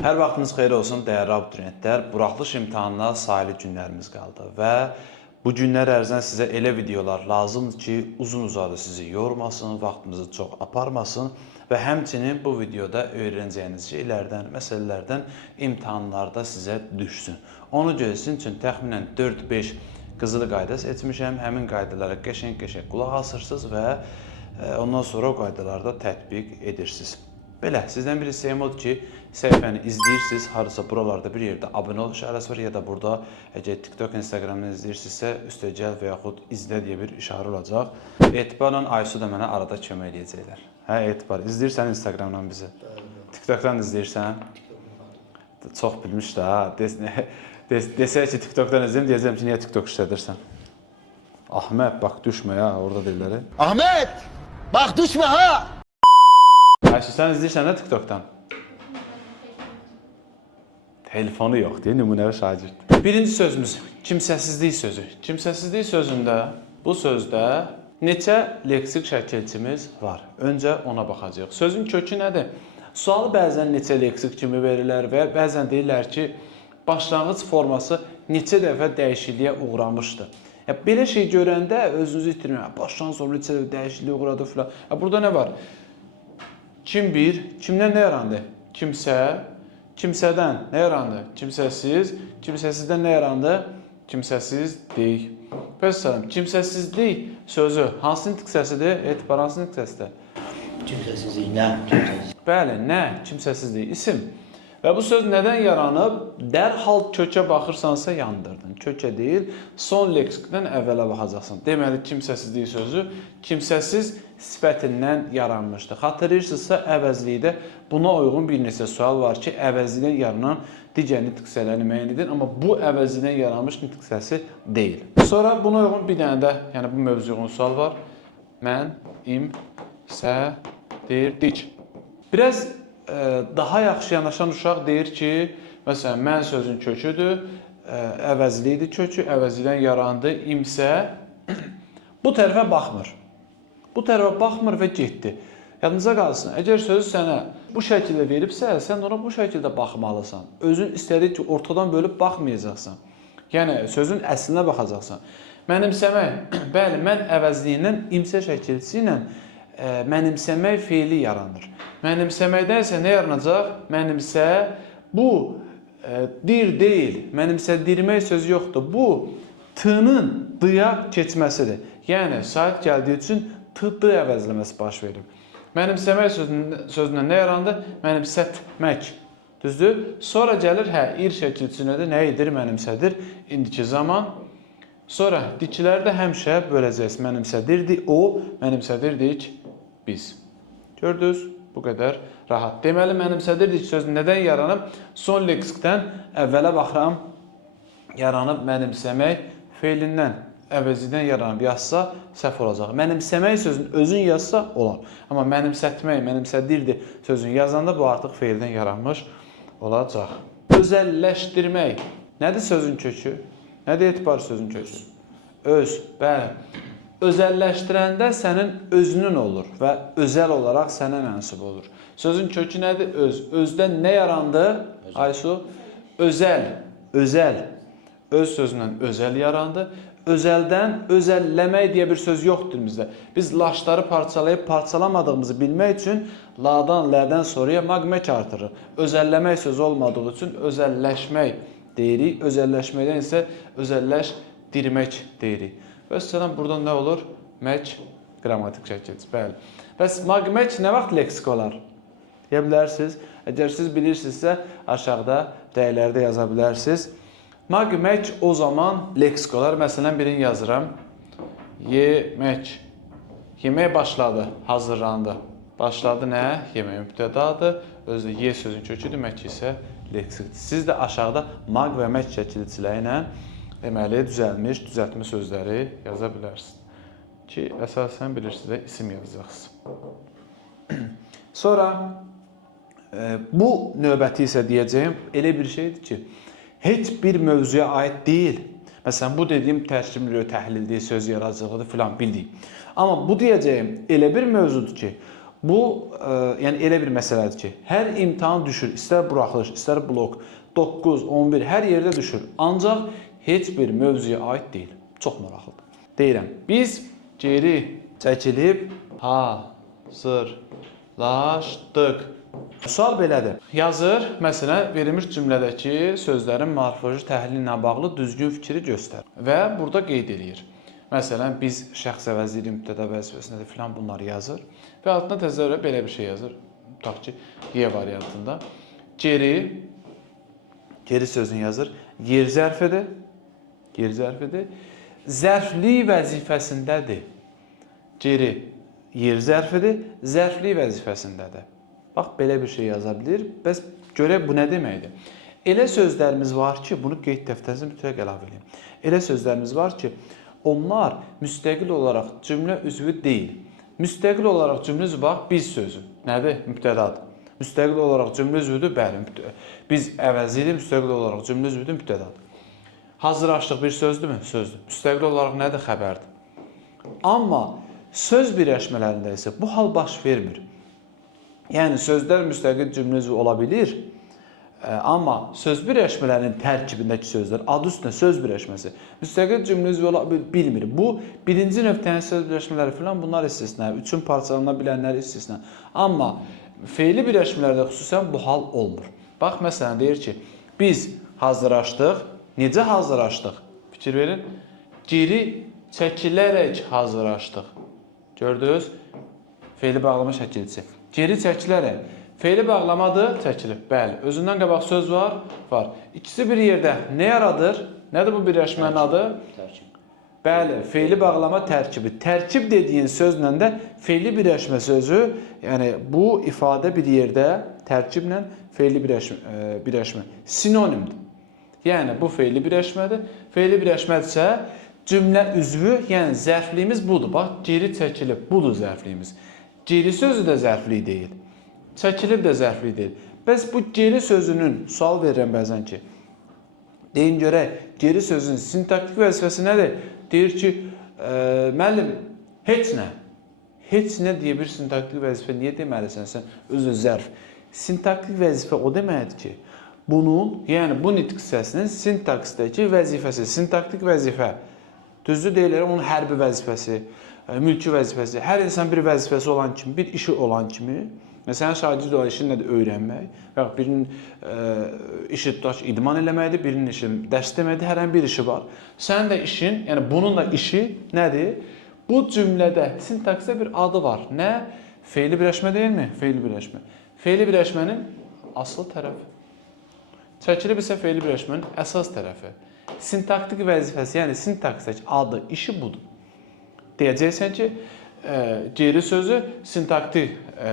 Hər vaxtınız xeyir olsun, dəyərli abituriyentlər. Buraxılış imtahanına sayılı günlərimiz qaldı və bu günlər ərzində sizə elə videolar lazımdır ki, uzun-uzadı sizi yormasın, vaxtınızı çox aparmasın və həmçinin bu videoda öyrənəcəyiniz şeylərdən, məsələlərdən imtahanlarda sizə düşsün. Onu gözləsin üçün təxminən 4-5 qızılı qayda seçmişəm. Həmin qaydalara qəşəng-qəşəng qulaq asırsınız və ondan sonra o qaydalarda tətbiq edirsiniz. Belə, sizdən bir istəyim odur ki, səhifəni izləyirsiniz, harasa buralarda bir yerdə abunə ol işarəsi var ya da burada əgər TikTok, Instagramdan izləyirsinizsə üstə gəl və yaxud izlə deyə bir işarə olacaq. Etibarla Aysu da mənə arada kömək edəcəklər. Hə, Etibar, izləyirsən Instagramdan bizi? TikTokdan izləyirsən? Çox bilmiş də, desək ki, TikTokdan izləyim, deyəcəm ki, niyə TikTok işlədirsən? Ahmet, bax düşmə ya, orada deyirlər. Ahmet! Bak düşme ha! Ayşe, sən izləyirsən də TikTokdan? Telefonu yox, deyə nümunəvi şagird. Birinci sözümüz, kimsəsizlik sözü. Kimsəsizlik sözündə, bu sözdə neçə leksik şəkilçimiz var? Öncə ona baxacağıq. Sözün kökü nədir? Sualı bəzən neçə leksik kimi verirlər və bəzən deyirlər ki, başlanğıc forması neçə dəfə dəyişikliyə uğramışdır. Belə şey görəndə özünüzü itirmək, başdan sonra neçə dəfə dəyişikliyə uğradı filan. Burada nə var? Kim bir, kimdən nə yarandı? Kimsə, kimsədən nə yarandı? Kimsəsiz, kimsəsizdən nə yarandı? Kimsəsizlik. Pəs salam, kimsəsizlik sözü hansı nitq səsidir? Etibar hansı nitq səsidir? Kimsəsizlik, nə? Kimsəsizlik. Bəli, nə? Kimsəsizlik, isim. Və bu söz nədən yaranıb? Dərhal kökə baxırsansa yandırdın. Kökə deyil, son leksikdən əvvələ baxacaqsın. Deməli, kimsəsizlik sözü kimsəsiz sifətindən yaranmışdır. Xatırlayırsınızsa, əvəzlikdə buna uyğun bir neçə sual var ki, əvəzlikdən yaranan digər nitq hissələrini müəyyən edin, amma bu əvəzlikdən yaranmış nitq hissəsi deyil. Sonra buna uyğun bir dənə də, yəni bu mövzuya uyğun sual var. Mən, im, sə, deyir, dik. Biraz daha yaxşı yanaşan uşaq deyir ki, məsələn, mən sözün köküdür, əvəzlikdir kökü, əvəzlikdən yarandı, imsə bu tərəfə baxmır. Bu tərəfə baxmır və getdi. Yadınıza qalsın, əgər sözü sənə bu şəkildə veribsə, sən ona bu şəkildə baxmalısan. Özün istədiyi ki, ortadan bölüb baxmayacaqsan. Yəni, sözün əslinə baxacaqsan. Mənimsəmək, bəli, mən əvəzliyindən imsə şəkilçisi ilə mənimsəmək feili yaranır. Mənimsəməkdən isə nə yaranacaq? Mənimsə, bu dir deyil, mənimsədirmək sözü yoxdur. Bu, t-nın d-ya keçməsidir. Yəni, sahib gəldiyi üçün t-d əvəzləməsi baş verib. Mənimsəmək sözündən nə yarandı? Mənimsətmək. Düzdür? Sonra gəlir, ir şəkilçinədir. Nə edir? Mənimsədir. İndiki zaman. Sonra dikləri də həmişə böləcəyiz. Mənimsədirdik o, mənimsədirdik biz. Gördünüz? Bu qədər rahat. Deməli, mənimsədirdik sözü nədən yaranıb? Son leksikdən əvvələ baxıram, yaranıb mənimsəmək feilindən, əvəzindən yaranıb yazsa, səhv olacaq. Mənimsəmək sözünü özün yazsa, olar. Amma mənimsətmək, mənimsədirdi sözünü yazanda bu artıq feildən yaranmış olacaq. Özəlləşdirmək. Nədir sözün kökü? Nədir etibar sözün kökü? Öz, bəli. Özəlləşdirəndə sənin özünün olur və özəl olaraq sənə mənsub olur. Sözün kökü nədir? Öz. Özdən nə yarandı? Aysu? Özəl. Özəl. Öz sözündən özəl yarandı. Özəldən özəlləmək deyə bir söz yoxdur bizdə. Biz laşları parçalayıb parçalamadığımızı bilmək üçün ladan, lədən sonraya maqmək artırır. Özəlləmək sözü olmadığı üçün özəlləşmək deyirik. Özəlləşməkdən isə özəlləşdirmək deyirik. Və sizdən buradan nə olur? Mək, qrammatik şəkildir. Bəli. Bəs maqmək nə vaxt leksik olar? Deyə bilərsiniz. Əgər siz bilirsinizsə, aşağıda rəylərdə yaza bilərsiniz. Maqmək o zaman leksik olar. Məsələn, birini yazıram. Yemək. Yemək başladı, hazırlandı. Başladı nə? Yemək mübtədadır. Özü ye sözün köküdür, mək isə leksikdir. Siz də aşağıda maq və mək şəkilçiləri ilə deməli, düzəlmiş, düzəltmə sözləri yaza bilərsiniz. Ki, əsasən bilirsiniz, isim yazacaqsınız. Sonra, bu növbəti isə deyəcəyim elə bir şeydir ki, heç bir mövzuya aid deyil. Məsələn, bu dediyim tərkibli, təhlildir, söz yaradıcılıqdır filan bildik. Amma bu deyəcəyim elə bir mövzudur ki, Bu, yəni elə bir məsələdir ki, hər imtahan düşür, istər buraxılış, istər blok, 9, 11, hər yerdə düşür. Ancaq heç bir mövzuya aid deyil. Çox maraqlıdır. Deyirəm, biz geri çəkilib hazırlaşdıq. Sual belədir. Yazır, məsələn, verilmiş cümlədəki sözlərin morfoloji təhlili ilə bağlı düzgün fikri göstər. Və burada qeyd edir. Məsələn, biz şəxs əvəzliyik, mübtəda vəzifəsində filan bunları yazır. Və altına təzərrürə belə bir şey yazır. Tutaq ki, Y variantında. Geri sözünü yazır. Yer zərfidir. Yer zərfidir. Zərflik vəzifəsindədir. Geri yer zərfidir. Zərflik vəzifəsindədir. Bax, belə bir şey yaza bilir. Bəs görək bu nə deməkdir? Elə sözlərimiz var ki, bunu qeyd dəftərinizə mütləq əlavə edin. Elə sözlərimiz var ki, onlar müstəqil olaraq cümlə üzvü deyil. Müstəqil olaraq cümlə üzvü, bax, biz sözü. Nədir? Mübtədadır. Müstəqil olaraq cümlə üzvüdür, bəli. Biz əvəzilik, müstəqil olaraq cümlə üzvüdür, mübtədadır. Hazırlaşdıq bir sözdürmü? Sözdür. Müstəqil olaraq nədir? Xəbərdir. Amma söz birləşmələrində isə bu hal baş vermir. Yəni, sözlər müstəqil cümlə üzvü ola bilir, amma söz birləşmələrinin tərkibindəki sözlər, adı üstünə söz birləşməsi, müstəqil cümlə üzvü ola bilmir. Bu, birinci növdənin söz birləşmələri filan bunlar istisna, üçün parçalana bilənlər istisna. Amma feili birləşmələrdə xüsusən bu hal olmur. Bax, məsələn, deyir ki, biz hazırlaşdıq. Necə hazırlaşdıq? Fikir verin. Geri çəkilərək hazırlaşdıq. Gördünüz? Feili bağlama şəkilçisi. Geri çəkilərək. Feili bağlamadır, çəkilib. Bəli. Özündən qabaq söz var? Var. İkisi bir yerdə nə yaradır? Nədir bu birləşmənin adı? Tərkib. Bəli, feili bağlama tərkibi. Tərkib dediyin sözlə də feili birləşmə sözü, yəni bu ifadə bir yerdə tərkiblə feili birləşmə sinonimdir. Yəni bu feili birləşmədir. Feili birləşmədirsə cümlə üzvü, yəni zərfliyimiz budur. Bax, geri çəkilib, budur zərfliyimiz. Geri sözü də zərflik deyil. Çəkilib də zərflik deyil. Bəs bu geri sözünün, sual verirəm bəzən ki, deyin görək, geri sözünün sintaktik vəzifəsi nədir? Deyir ki, müəllim, heç nə. Heç nə deyə bir sintaktik vəzifə niyə deməlisən sən özü zərf? Sintaktik vəzifə o deməkdir ki, bunun, yəni bu nitq hissəsinin sintaksdəki vəzifəsi, sintaktik vəzifə, düzdür deyirlər, onun hərbi vəzifəsi, mülki vəzifəsi, hər insan bir vəzifəsi olan kimi, bir işi olan kimi, məsələn, şagird olan işin nədir? Öyrənmək, və birinin işi tutaq idman eləməkdir, birinin işi dərs deməkdir, hər bir işi var. Sənin də işin, yəni bunun da işi nədir? Bu cümlədə sintaksda bir adı var. Nə? Feili birləşmə deyilmi? Feili birləşmə. Feili birləşmənin asıl tərəfi. Çəkilib isə feili birləşmənin əsas tərəfi. Sintaktik vəzifəsi, yəni sintaksdakı adı, işi budur. Deyəcəksən ki, geri sözü sintaktik,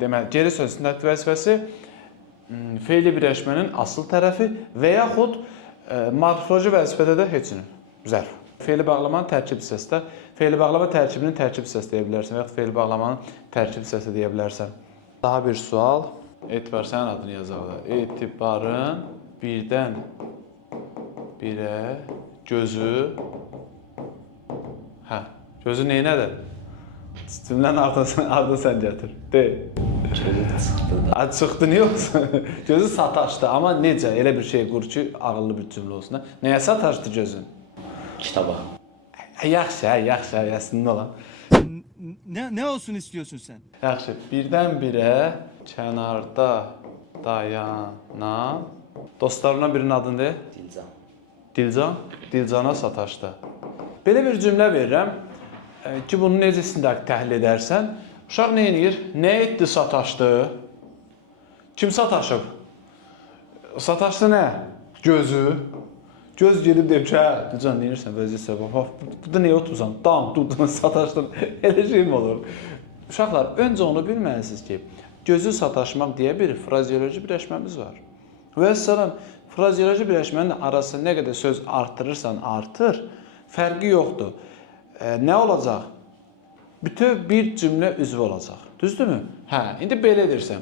deməli, geri sözü sintaktik vəzifəsi feili birləşmənin asıl tərəfi və yaxud morfoloji vəzifədə də heç nə. Zərf. Feili bağlamanın tərkib hissəsi də, feili bağlama tərkibinin tərkib hissəsi deyə bilərsən və yaxud feili bağlamanın tərkib hissəsi deyə bilərsən. Daha bir sual. Etibar, sənin adını yazaqda. Etibarın birdən birə gözü, gözü neynədir? Cümlənin ardını sən gətir. Deyil. Gözü çıxdı da. Çıxdı, niyə olsun? Gözü sataşdı, amma necə? Elə bir şey qur ki, ağıllı bir cümlə olsun. Nəyə sataşdı gözün? Kitaba. Yaxşı, əslində olan. Ne olsun istiyorsun sen? Yaxşı, birdən-birə kənarda dayanan dostlarından birinin adını de. Dilcan. Dilcan. Dilcana sataşdı. Belə bir cümlə verirəm ki, bunu necə sintaktik təhlil edərsən? Uşaq nə edir? Nə etdi, sataşdı? Kim sataşıb? Sataşdı nə? Gözü. Göz gedib deyib ki, hə, Dilcan, deyirsən, vəziyyə burada niyə otursan? Dam, dudun, sataşdın. Elə şey mi olur? Uşaqlar, öncə onu bilməlisiniz ki, gözü sataşmaq deyə bir frazeoloji birləşməmiz var. Və salam, frazeoloji birləşmənin arasında nə qədər söz artırırsan, artır, fərqi yoxdur. Nə olacaq? Bütöv bir cümlə üzvü olacaq. Düzdürmü? Hə, indi belə edirsən.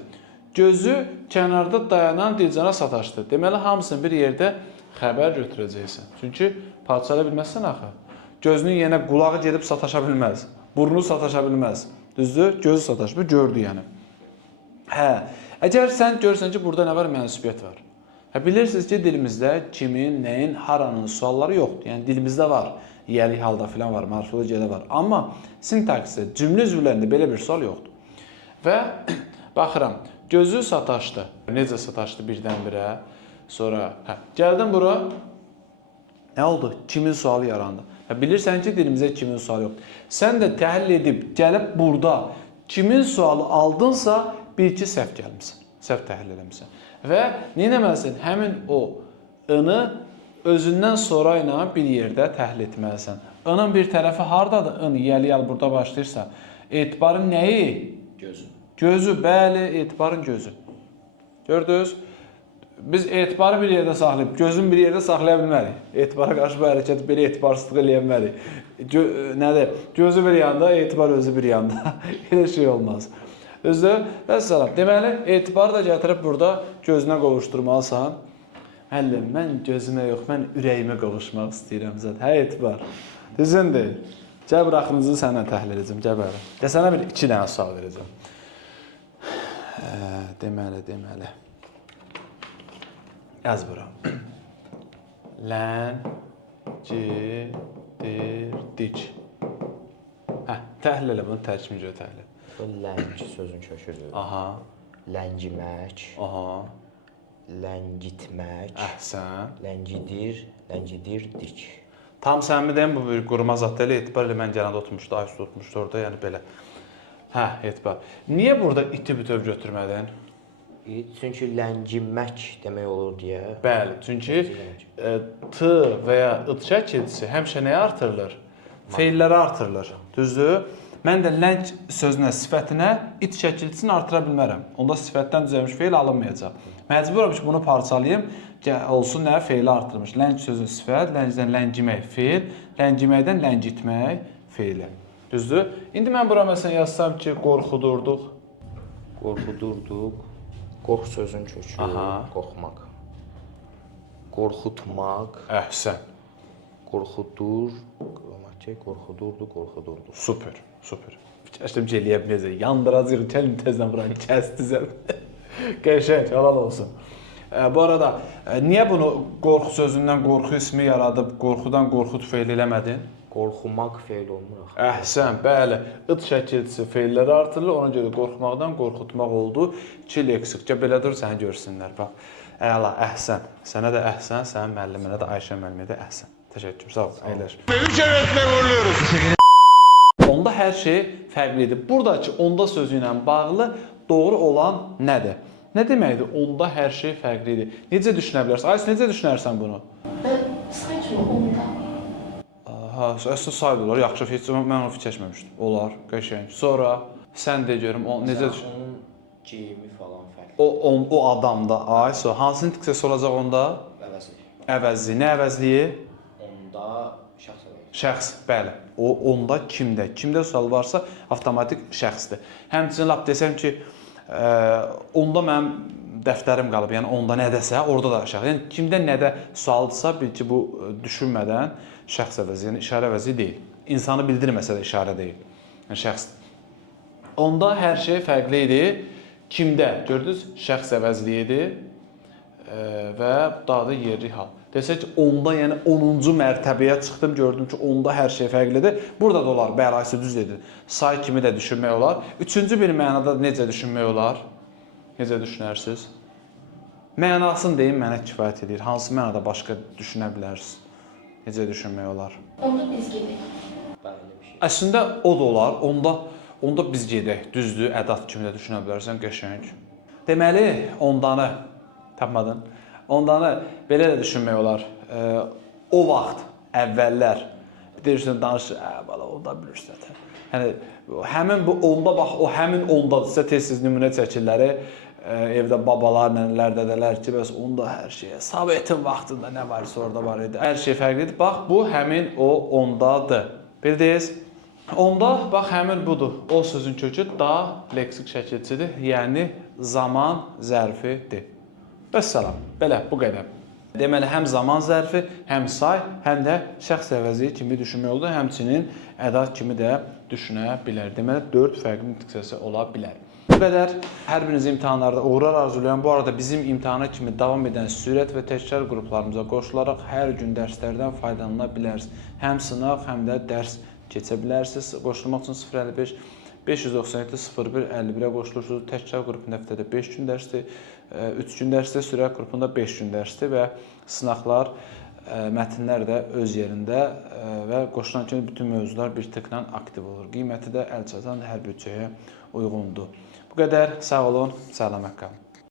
Gözü kənarda dayanan Dilcana sataşdı. Deməli, hamısını bir yerdə xəbər götürəcəksən. Çünki parçala bilməzsən axı. Gözünün yenə qulağı gedib sataşa bilməz. Burnu sataşa bilməz. Düzdür? Gözü sataşıb, gördü yəni. Hə, əgər sən görürsən ki, burada nə var? Mənsubiyyət var. Hə, bilirsiniz ki, dilimizdə kimin, nəyin, haranın sualları yoxdur. Yəni dilimizdə var, yiyəlik halda filan var, morfologiyada var. Amma sintaksda, cümlə üzvlərində belə bir sual yoxdur. Və baxıram, gözü sataşdı. Necə sataşdı birdən-birə? Sonra, gəldim bura. Nə oldu? Kimin sualı yarandı? Bilirsən ki, dilimizdə kimin sualı yoxdur. Sən də təhlil edib, gəlib burada kimin sualı aldınsa, bil ki, səhv gəlmişsən, səhv təhlil edəmişsən. Və nə etməlisən? Həmin o ını özündən sonra ilə bir yerdə təhlil etməlisən.Inın bir tərəfi hardadır? In, yəli-yəl burada başlayırsa, etibarın nəyi? Gözü. Gözü, bəli, etibarın gözü. Gördünüz? Biz etibarı bir yerdə saxlayıb, gözün bir yerdə saxlaya bilmərik. Etibara qarşı bu hərəkəti belə etibarsızlıq eləyə bilmərik. Nədir? Gözü bir yanda, etibar özü bir yanda. Elə şey olmaz. Düzdür? Vəssalam. Deməli, etibarı da gətirib burada gözünə qovuşturmalısan. Müəllim, mən gözümə yox, mən ürəyimə qovuşmaq istəyirəm zət. Hə, etibar. Düzün deyil. Gəl buraxınızı sənlə təhlil edəcəm. Gəl bəri. Ya sənə bir 2 dənə sual verəcəm. Deməli. Yaz bura. Ləngidirdik. Hə, təhlil elə bunu, tərkibini təhlil. Bu ləngi sözün köküdür. Aha. Ləngimək. Aha. Ləngitmək. Əhsən. Ləngidirdik. Tam sənin deyim, bu bir qurma zat elə etibar elə mən gələndə oturmuşdu, ay üstü oturmuşdu orada, yəni belə. Hə, etibar. Niyə burada iti bütöv götürmədin? Çünki ləngimək demək olur deyə. Bəli, çünki t və ya ıt şəkilçisi həmişə nəyə artırılır? Feillərə artırılır. Düzdür? Mən də ləng sözünə, sifətinə it şəkilçisini artıra bilmərəm. Onda sifətdən düzəlmiş feil alınmayacaq. Məcburam ki, bunu parçalayım. Olsun nə? Feili artırmış. Ləng sözü sifət, ləngdən ləngimək feil, ləngiməkdən ləngitmək feili. Düzdür? İndi mən bura məsələn yazsam ki, qorxudurduq. Qorxudurduq. Qorx sözün kökü, qorxmaq. Qorxutmaq. Əhsən. Qorxudur. Qorxudurdu. Super. Fikirləşdim ki, eləyə bilməyəcək. Yandıracaq, gəlin tezdən buranı kəstizəm. Qəşəng, halal olsun. Bu arada, niyə bunu qorxu sözündən qorxu ismi yaradıb, qorxudan qorxu feil eləmədin? Qorxumaq feil olmur. Əhsən, bəli. It şəkilçisi feilləri artırılır, ona görə qorxmaqdan qorxutmaq oldu. 2 leksikcə belə dur, səni görsünlər. Bax, əla, əhsən. Sənə də əhsən, sənin müəlliminə də Ayşə müəllimə də əhsən. Təşəkkür, sağ ol, əyləş. Üç evetle uğurluyoruz. Onda hər şey fərqlidir. Buradakı onda sözü ilə bağlı doğru olan nədir? Nə deməkdir? Onda hər şey fərqlidir. Necə düşünə bilərsən? Ayşə, necə düşünərsən bunu? Saçma onda. Ha, əsas saydı olar. Yaxşı, mən onu fikirləşməmişdim. Olar, qəşəng. Sonra sən də görüm, necə düşün? Onun geyimi falan fərqli. O adamda, Ayşə, hansı intiqsiyası olacaq onda? Əvəzliyi. Nə əvəzliyi? Onda şəxs olur. Şəxs, bəli. O onda kimdə? Kimdə sual varsa, avtomatik şəxsdir. Həmçinin lap desəm ki, onda mənim dəftərim qalıb, yəni onda nədəsə, orada da şəxs. Yəni kimdə nədə sualdırsa, bil ki, bu düşünmədən şəxs əvəzi, yəni işarə əvəzi deyil. İnsanı bildirməsə də işarə deyil. Yəni şəxsdir. Onda hər şey fərqli idi. Kimdə? Gördünüz? Şəxs əvəzliyidir və daha da yerli hal. Desək ki, onda, yəni 10-cu mərtəbəyə çıxdım, gördüm ki, onda hər şey fərqlidir. Burada da olar, bəlaisi düz edir. Say kimi də düşünmək olar. Üçüncü bir mənada necə düşünmək olar? Necə düşünərsiniz? Mənasını deyim, mənə kifayət edir. Hansı mənada başqa düşünə bilərsiniz? Necə düşünmək olar? Onda biz gedək. Əslində o da olar. Onda biz gedək. Düzdür, ədat kimi də düşünə bilərsən, qəşəng. Deməli, ondanı tapmadın. Ondanı belə də düşünmək olar. O vaxt, əvvəllər, bir də üstündə danışır, bala, onda bilirsən. Yəni, həmin bu onda, bax, o həmin ondadırsa, tez-tez nümunə çəkirləri, evdə babalar, nənələr, dədələr ki, bəs onda hər şeyə, Sovetin vaxtında nə varsa orada var idi. Hər şey fərqlidir. Bax, bu həmin o ondadır. Bildiniz? Onda, bax, həmin budur. O sözün kökü da leksik şəkilçidir, yəni zaman zərfidir. Vəssalam. Belə, bu qədər. Deməli, həm zaman zərfi, həm say, həm də şəxs əvəzi kimi düşünmək olur, həmçinin ədat kimi də düşünə bilər. Deməli, 4 fərqli intiqsiyası ola bilər. Bu qədər. Hər biriniz imtahanlarda uğurlar arzulayan. Bu arada bizim imtahana kimi davam edən sürət və təkrar qruplarımıza qoşularaq hər gün dərslərdən faydalana bilərsiniz. Həm sınaq, həm də dərs keçə bilərsiniz. Qoşulmaq üçün 055 597 01 51-ə qoşulursunuz. Təkrar qrupunda həftədə 5 gün dərsdir, 3 gün dərsdir, sürət qrupunda 5 gün dərsdir və sınaqlar, mətnlər də öz yerində və qoşulan kimi bütün mövzular bir tıkla aktiv olur. Qiyməti də əlçatan hər bütçəyə uyğundur. Bu qədər. Sağ olun, salamat qalın.